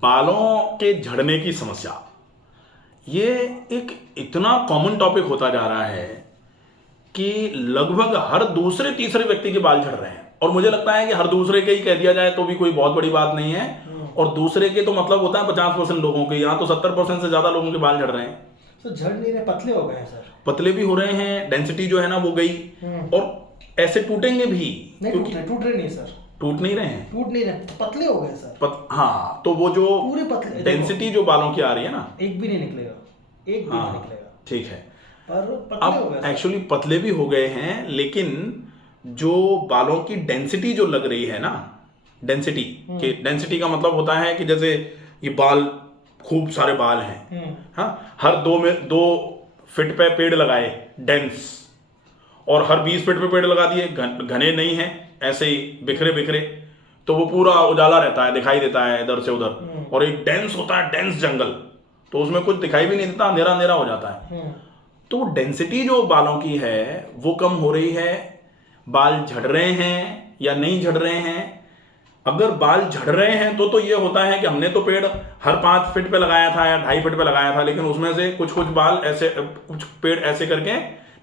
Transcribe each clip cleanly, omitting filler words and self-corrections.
बालों के झड़ने की समस्या, ये एक इतना कॉमन टॉपिक होता जा रहा है कि लगभग हर दूसरे तीसरे व्यक्ति के बाल झड़ रहे हैं। और मुझे लगता है कि हर दूसरे के ही कह दिया जाए तो भी कोई बहुत बड़ी बात नहीं है, और दूसरे के तो मतलब होता है 50% लोगों के, यहाँ तो 70% से ज्यादा लोगों के बाल झड़ रहे हैं। तो झड़ नहीं रहे, पतले हो गए हैं सर। पतले भी हो रहे हैं, डेंसिटी जो है ना वो गई, और ऐसे टूटेंगे भी। नहीं टूट रहे नहीं सर, टूट नहीं रहे हैं, टूट नहीं रहे, पतले हो गए सर। हाँ, तो वो जो पूरे पतले डेंसिटी जो बालों की आ रही है ना, एक भी नहीं निकलेगा, एक भी नहीं निकलेगा। ठीक है, पर पतले हो गए अब एक्चुअली पतले भी हो गए हैं, लेकिन जो बालों की डेंसिटी जो लग रही है ना, डेंसिटी के, डेंसिटी का मतलब होता है कि जैसे ये बाल, खूब सारे बाल हैं, हाँ, हर 2 फीट पे पेड़ लगाए डेंस, और हर 20 फीट पे पेड़ लगा दिए घने नहीं है, ऐसे ही बिखरे बिखरे, तो वो पूरा उजाला रहता है, दिखाई देता है इधर से उधर। और एक डेंस होता है, डेंस जंगल, तो उसमें कुछ दिखाई भी नहीं देता, अंधेरा अंधेरा हो जाता है। तो डेंसिटी जो बालों की है वो कम हो रही है। बाल झड़ रहे हैं या नहीं झड़ रहे हैं? अगर बाल झड़ रहे हैं तो ये होता है कि हमने तो पेड़ हर 5 फीट पे लगाया था या 2.5 फीट पे लगाया था, लेकिन उसमें से कुछ बाल ऐसे, कुछ पेड़ ऐसे करके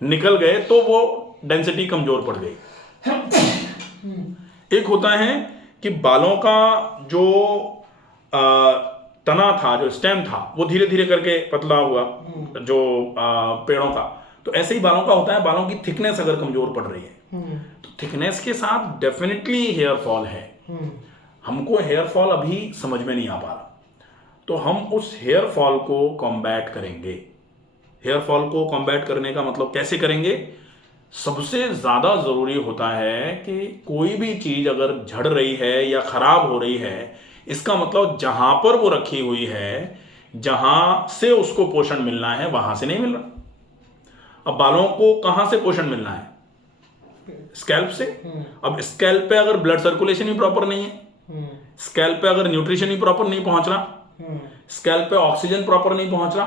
निकल गए, तो वो डेंसिटी कमजोर पड़ गई। एक होता है कि बालों का जो तना था, जो स्टेम था, वो धीरे धीरे करके पतला हुआ, जो पेड़ों का। तो ऐसे ही बालों का होता है, बालों की थिकनेस अगर कमजोर पड़ रही है तो थिकनेस के साथ डेफिनेटली हेयर फॉल है। हमको हेयर फॉल अभी समझ में नहीं आ पा रहा, तो हम उस हेयर फॉल को कॉम्बैट करेंगे। हेयर फॉल को कॉम्बैट करने का मतलब कैसे करेंगे? सबसे ज्यादा जरूरी होता है कि कोई भी चीज अगर झड़ रही है या खराब हो रही है, इसका मतलब जहां पर वो रखी हुई है, जहां से उसको पोषण मिलना है, वहां से नहीं मिल रहा। अब बालों को कहां से पोषण मिलना है? स्कैल्प से। अब स्कैल्प पे अगर ब्लड सर्कुलेशन ही प्रॉपर नहीं है, स्कैल्प पे अगर न्यूट्रिशन ही प्रॉपर नहीं पहुंच रहा, स्कैल्प पे ऑक्सीजन प्रॉपर नहीं पहुंच रहा,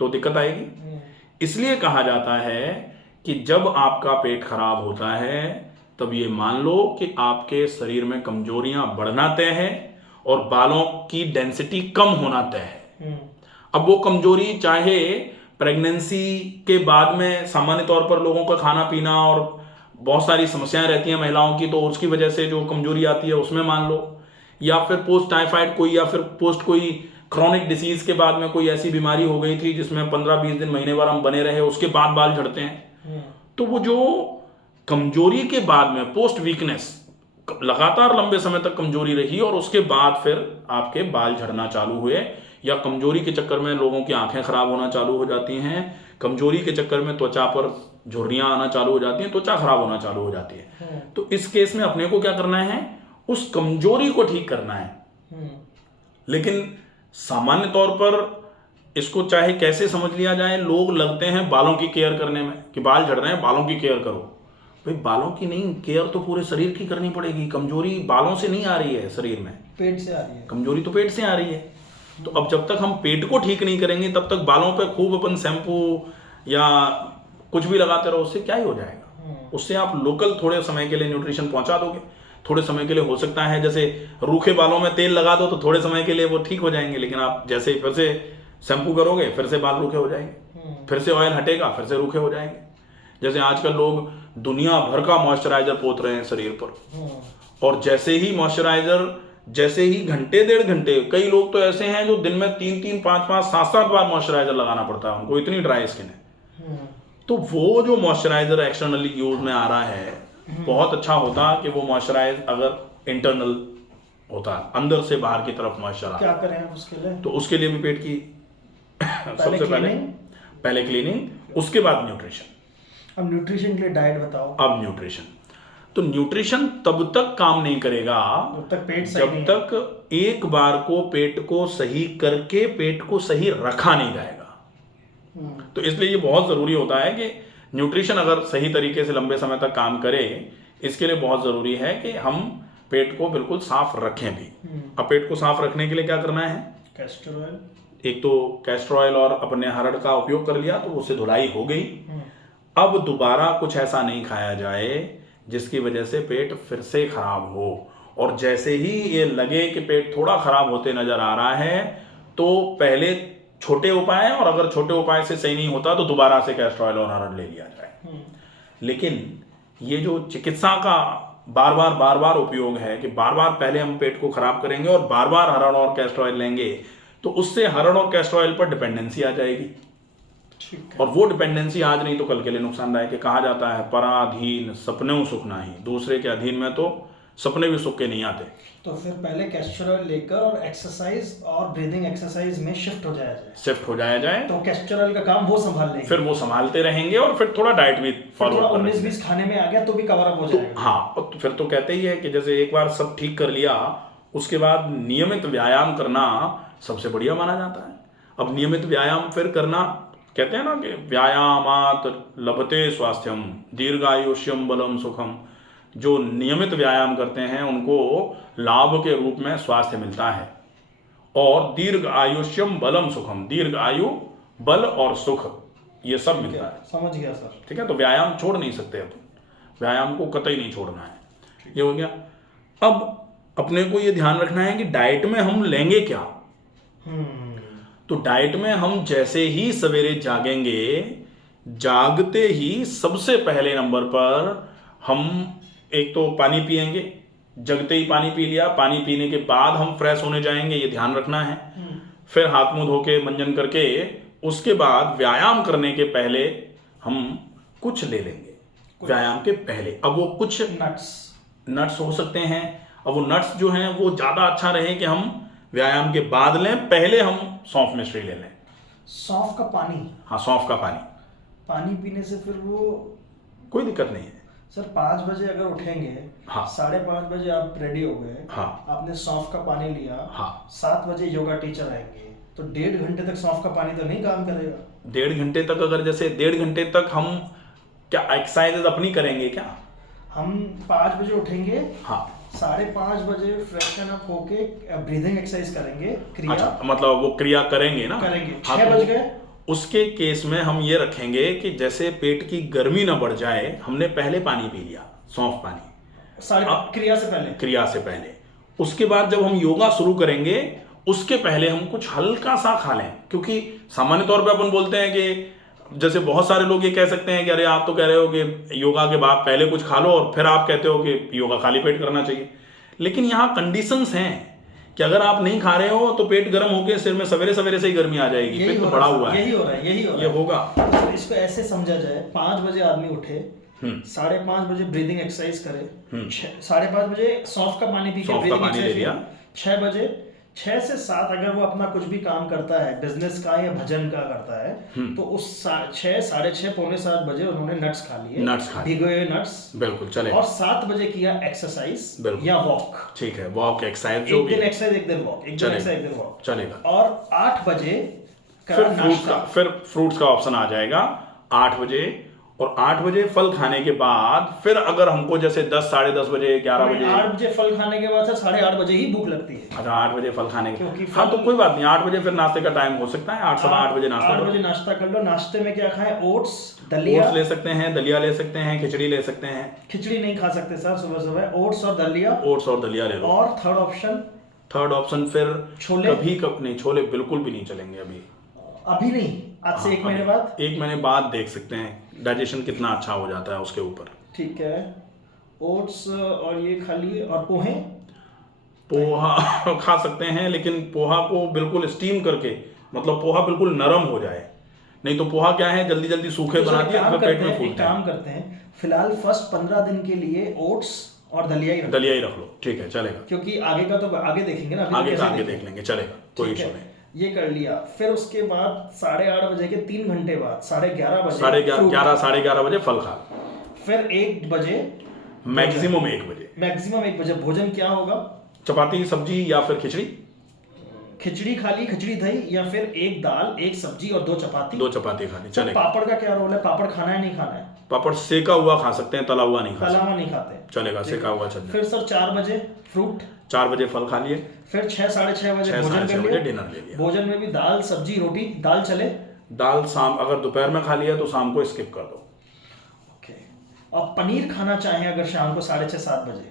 तो दिक्कत आएगी। इसलिए कहा जाता है कि जब आपका पेट खराब होता है तब ये मान लो कि आपके शरीर में कमजोरियां बढ़ना तय है और बालों की डेंसिटी कम होना तय है। अब वो कमजोरी चाहे प्रेगनेंसी के बाद में, सामान्य तौर पर लोगों का खाना पीना और बहुत सारी समस्याएं रहती हैं महिलाओं की, तो उसकी वजह से जो कमजोरी आती है उसमें मान लो, या फिर पोस्ट टाइफाइड कोई, या फिर पोस्ट कोई क्रॉनिक डिसीज के बाद में कोई ऐसी बीमारी हो गई थी जिसमें 15-20 दिन, महीने भर हम बने रहे, उसके बाद बाल झड़ते हैं। तो वो जो कमजोरी के बाद में, पोस्ट वीकनेस, लगातार लंबे समय तक कमजोरी रही और उसके बाद फिर आपके बाल झड़ना चालू हुए, या कमजोरी के चक्कर में लोगों की आंखें खराब होना चालू हो जाती हैं, कमजोरी के चक्कर में त्वचा पर झुर्रियां आना चालू हो जाती हैं, त्वचा खराब होना चालू हो जाती है। तो इस केस में अपने को क्या करना है? उस कमजोरी को ठीक करना है। लेकिन सामान्य तौर पर इसको चाहे कैसे समझ लिया जाए, लोग लगते हैं बालों की केयर करने में कि बाल झड़ रहे हैं, बालों की केयर करो। भाई बालों की नहीं, केयर तो पूरे शरीर की करनी पड़ेगी। कमजोरी बालों से नहीं आ रही है, शरीर में पेट से आ रही है। कमजोरी तो पेट से आ रही है। तो अब जब तक हम पेट को ठीक नहीं करेंगे तब तक बालों पे खूब अपन शैम्पू या कुछ भी लगाते रहो, उससे क्या ही हो जाएगा? उससे आप लोकल थोड़े समय के लिए न्यूट्रिशन पहुंचा दोगे, थोड़े समय के लिए हो सकता है, जैसे रूखे बालों में तेल लगा दो तो थोड़े समय के लिए वो ठीक हो जाएंगे, लेकिन आप जैसे ही फिर से शैम्पू करोगे फिर से बाल रूखे हो जाएंगे, फिर से ऑयल हटेगा फिर से रूखे हो जाएंगे। जैसे आजकल लोग दुनिया भर का मॉइस्चराइजर पोत रहे हैं शरीर पर, और जैसे ही मॉइस्चराइजर, जैसे ही घंटे 1.5 घंटे, कई लोग तो ऐसे हैं जो दिन में 3-3, 5-5, 7-7 बार मॉइस्चराइजर लगाना पड़ता है उनको, इतनी ड्राई स्किन है। तो वो जो मॉइस्चराइजर एक्सटर्नली यूज में आ रहा है, बहुत अच्छा होता कि वो मॉइस्चराइज अगर इंटरनल होता, अंदर से बाहर की तरफ मॉइस्चर। क्या करें उसके लिए? तो उसके लिए भी पेट की सबसे पहले क्लीनिंग, उसके बाद न्यूट्रिशन। अब न्यूट्रिशन के लिए डाइट बताओ। अब न्यूट्रिशन, तो न्यूट्रिशन तब तक काम नहीं करेगा जब तक एक बार को पेट को सही करके पेट को सही रखा नहीं जाएगा। तो इसलिए ये बहुत जरूरी होता है कि न्यूट्रिशन अगर सही तरीके से लंबे समय तक काम करे, इसके लिए बहुत जरूरी है कि हम पेट को बिल्कुल साफ रखें भी। अब पेट को साफ रखने के लिए क्या करना है? कैस्टर ऑयल, एक तो कैस्टर ऑयल और अपने हरड़ का उपयोग कर लिया तो उससे धुलाई हो गई। अब दोबारा कुछ ऐसा नहीं खाया जाए जिसकी वजह से पेट फिर से खराब हो, और जैसे ही ये लगे कि पेट थोड़ा खराब होते नजर आ रहा है तो पहले छोटे उपाय हैं, और अगर छोटे उपाय से सही नहीं होता तो दोबारा से कैस्टर ऑयल और हरड़ ले लिया जाए। लेकिन ये जो चिकित्सा का बार बार उपयोग है कि बार बार पहले हम पेट को खराब करेंगे और बार बार हरड़ और कैस्टर ऑयल लेंगे, तो उससे हरड़ और कैस्टर ऑयल पर डिपेंडेंसी आ जाएगी। और वो डिपेंडेंसी आज नहीं तो कल के लिए नुकसानदायक है। कहा जाता है पराधीन सपने सुख नहीं, दूसरे के अधीन में तो सपने भी सुख के नहीं आते। तो फिर पहले कैस्टर ऑयल लेकर और एक्सरसाइज और ब्रीदिंग एक्सरसाइज में शिफ्ट हो जाया जाए तो कैस्टर ऑयल का काम वो संभाल लेंगे, फिर वो संभालते रहेंगे और फिर थोड़ा डाइट भी फॉलो थोड़ा 19-20 खाने में आ गया तो भी कवर अप हो जाएगा। हाँ, तो फिर तो कहते ही है कि जैसे एक बार सब ठीक कर लिया उसके बाद नियमित व्यायाम करना सबसे बढ़िया माना जाता है। अब नियमित व्यायाम फिर करना, कहते हैं ना कि व्यायामात लभते स्वास्थ्यम दीर्घायुष्यम बलम सुखम। जो नियमित व्यायाम करते हैं उनको लाभ के रूप में स्वास्थ्य मिलता है, और दीर्घ आयुष्यम बलम सुखम, दीर्घ आयु बल और सुख ये सब मिलता है। समझ गया सर। ठीक है, तो व्यायाम छोड़ नहीं सकते अपन, व्यायाम को कतई नहीं छोड़ना है। ये हो गया। अब अपने को ये ध्यान रखना है कि डाइट में हम लेंगे क्या। तो डाइट में हम जैसे ही सवेरे जागेंगे, जागते ही सबसे पहले नंबर पर हम एक तो पानी पिएंगे। जगते ही पानी पी लिया, पानी पीने के बाद हम फ्रेश होने जाएंगे, ये ध्यान रखना है। फिर हाथ मुंह धो के मंजन करके उसके बाद व्यायाम करने के पहले हम कुछ ले लेंगे व्यायाम के पहले। अब वो कुछ नट्स हो सकते हैं। अब वो नट्स जो हैं वो ज़्यादा अच्छा रहे कि हम व्यायाम के बाद लें, पहले हम सौंफ मिश्री ले लें। सौंफ का पानी? हाँ, सौंफ का पानी पीने से फिर वो कोई दिक्कत नहीं है सर। 5 बजे अगर उठेंगे, हाँ, 5:30 बजे आप रेडी हो गए, हाँ, आपने सौंफ का पानी लिया, हाँ, 7 बजे योगा टीचर आएंगे, तो 1.5 घंटे तक सौंफ का पानी तो नहीं काम करेगा। 1.5 घंटे तक, अगर जैसे 1.5 घंटे तक हम क्या एक्सरसाइज अपनी करेंगे क्या? हम 5 बजे उठेंगे, हाँ, 5:30 बजे फ्रेशन अप होके ब्रीदिंग एक्सरसाइज करेंगे, क्रिया। अच्छा, मतलब वो क्रिया करेंगे ना? करेंगे। हाँ, 6 बज गए। उसके केस में हम ये रखेंगे कि जैसे पेट की गर्मी ना बढ़ जाए, हमने पहले पानी पी लिया, सौंफ पानी, क्रिया से पहले। उसके बाद जब हम योगा शुरू करेंगे उसके पहले हम कुछ हल्का सा खा लें, क्योंकि सामान्य तौर पे अपन बोलते हैं कि जैसे बहुत सारे लोग ये कह सकते हैं कि अरे आप तो कह रहे हो कि योगा के बाद पहले कुछ खा लो और फिर आप कहते हो कि योगा खाली पेट करना चाहिए। लेकिन यहाँ कंडीशंस हैं कि अगर आप नहीं खा रहे हो तो पेट गर्म होकर सिर में सवेरे सवेरे से ही गर्मी आ जाएगी, पेट तो बड़ा हुआ है। यही हो रहा है, ये होगा। तो इसको ऐसे समझा जाए, 5 बजे आदमी उठे, 5:30 बजे ब्रीदिंग एक्सरसाइज करे, 5:30 बजे सौंफ का पानी पी के ब्रीदिंग एक्सरसाइज लिया, 6 बजे 6 से 7 अगर वो अपना कुछ भी काम करता है, बिजनेस का या भजन का करता है, तो उस 6, 6:30, पौने 7 बजे उन्होंने नट्स खा लिए, भिगोए हुए नट्स, बिल्कुल चलेगा। और 7 बजे किया एक्सरसाइज या वॉक। ठीक है, वॉक एक्सरसाइज, जो भी, एक दिन एक्सरसाइज एक दिन वॉक, एक दिन एक्सरसाइज एक दिन वॉक चलेगा। और 8 बजे फिर फ्रूट्स का ऑप्शन आ जाएगा 8 बजे। और 8 बजे फल खाने के बाद फिर अगर हमको जैसे 10, साढ़े 10 बजे, 11 बजे, 8 बजे फल खाने के बाद से 8:30 बजे ही भूख लगती है। अच्छा, 8 बजे फल खाने के, हाँ तो कोई बात नहीं, 8 बजे फिर नाश्ते का टाइम हो सकता है, 8, सवा 8 बजे नाश्ता 8 बजे नाश्ता कर लो। नाश्ते में क्या खाएं? ओट्स, दलिया ले सकते हैं, दलिया ले सकते हैं, खिचड़ी ले सकते हैं। खिचड़ी नहीं खा सकते सर सुबह सुबह, ओट्स और दलिया ले लो। और थर्ड ऑप्शन फिर छोले। नहीं, छोले बिल्कुल भी नहीं चलेंगे अभी नहीं, आज से 1 महीने बाद। 1 महीने बाद देख सकते हैं डाइजेशन कितना अच्छा हो जाता है उसके ऊपर। ठीक है, ओट्स और ये खा लिए। और पोहा खा सकते हैं, लेकिन पोहा को बिल्कुल स्टीम करके, मतलब पोहा बिल्कुल नरम हो जाए, नहीं तो पोहा क्या है जल्दी जल्दी सूखे बना दिया, पेट में फूलता है। काम करते हैं, फिलहाल फर्स्ट 15 दिन के लिए ओट्स और दलिया ही रख लो। ठीक है, चलेगा, क्योंकि आगे का तो आगे देखेंगे ना, आगे देख लेंगे, चलेगा, कोई इशू नहीं। ये कर लिया। फिर उसके बाद 8:30 बजे के 3 घंटे बाद 11:30 बजे, 11:30 बजे फल खा। फिर 1 बजे, मैक्सिमम 1 बजे भोजन क्या होगा? चपाती, सब्जी या फिर खिचड़ी खा ली, खिचड़ी दही, या फिर 1 दाल, 1 सब्जी और 2 चपाती खा ली, चलेगा। पापड़ का क्या रोल है? पापड़ खाना है नहीं खाना है? पापड़ सेका हुआ खा सकते हैं, तला हुआ नहीं खाते, चलेगा, सेका हुआ चलेगा। फिर सर 4 बजे फ्रूट, 4 बजे फल खा लिए। फिर 6, साढ़े 6 बजे भोजन कर लिया, डिनर ले लिया। भोजन में भी दाल, सब्जी, रोटी। दाल चले? दाल शाम, अगर दोपहर में खा लिया तो शाम को स्किप कर दो। ओके। और पनीर खाना चाहें अगर शाम को 6:30, 7 बजे?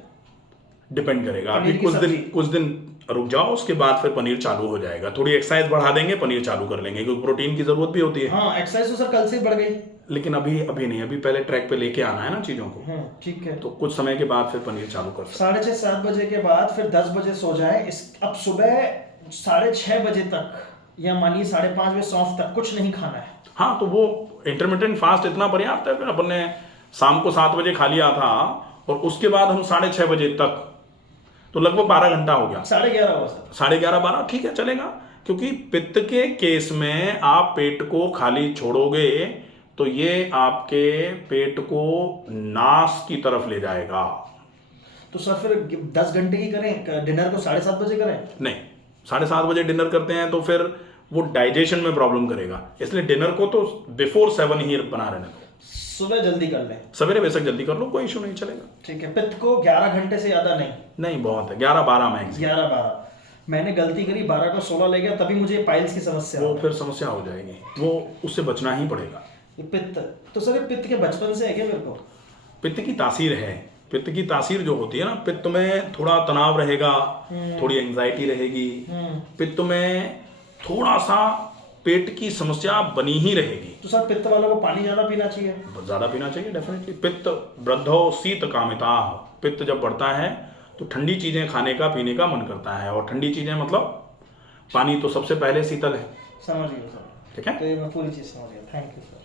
डिपेंड करेगा। अभी पनीर की कुछ दिन रुक जाओ, उसके बाद फिर पनीर चालू हो जाएगा। थोड़ी एक्सरसाइज बढ़ा देंगे, पनीर चालू कर लेंगे, क्योंकि प्रोटीन की जरूरत भी होती है। हाँ एक्सरसाइज तो सर कल से ही बढ़ गई, लेकिन अभी नहीं, अभी पहले ट्रैक पे लेके आना है ना चीजों को। ठीक है। तो कुछ समय के बाद फिर पनीर चालू कर सकते 6:30-7 बजे के बाद फिर 10 बजे सो जाए। अब सुबह 6:30 बजे तक या मानिए 5:30 बजे सौंफ तक कुछ नहीं खाना है। हाँ, तो वो इंटरमिटेंट फास्ट इतना पर्याप्त है। फिर अपन ने शाम को 7 बजे खा लिया था और उसके बाद हम 6:30 बजे तक, तो लगभग 12 घंटा हो गया। 11:30 हुआ सर। 11:30-12 ठीक है, चलेगा। क्योंकि पित्त के केस में आप पेट को खाली छोड़ोगे तो ये आपके पेट को नाश की तरफ ले जाएगा। तो सर फिर 10 घंटे की करें, डिनर को 7:30 बजे करें? नहीं, 7:30 बजे डिनर करते हैं तो फिर वो डाइजेशन में प्रॉब्लम करेगा, इसलिए डिनर को तो बिफोर 7 ही बना रहने दो। सुबह जल्दी कर लें? सवेरे बेशक जल्दी कर लो, कोई इशू नहीं, चलेगा। ठीक है। पित्त को 11 घंटे से ज्यादा नहीं? नहीं, बहुत है, 11-12 मैक्स। 11-12 मैंने गलती करी, 12 को 16 ले गया, तभी मुझे पाइल्स की समस्या वो फिर समस्या हो जाएगी, वो उससे बचना ही पड़ेगा। ये पित्त तो सर, ये पित्त के बचपन से है क्या मेरे को? पित्त की तासीर है। पित्त की तासीर जो होती है ना, पित्त में थोड़ा तनाव रहेगा, थोड़ी एंजाइटी रहेगी, पित्त में थोड़ा सा पेट की समस्या बनी ही रहेगी। तो सर पित्त वालों को पानी ज्यादा पीना चाहिए? ज्यादा पीना चाहिए डेफिनेटली। पित्त वृद्धो शीत कामिता, पित्त जब बढ़ता है तो ठंडी चीजें खाने का पीने का मन करता है, और ठंडी चीजें मतलब पानी तो सबसे पहले शीतल है। समझ गया सर। ठीक है, तो ये मैं पूरी चीज समझ गया। Thank you sir.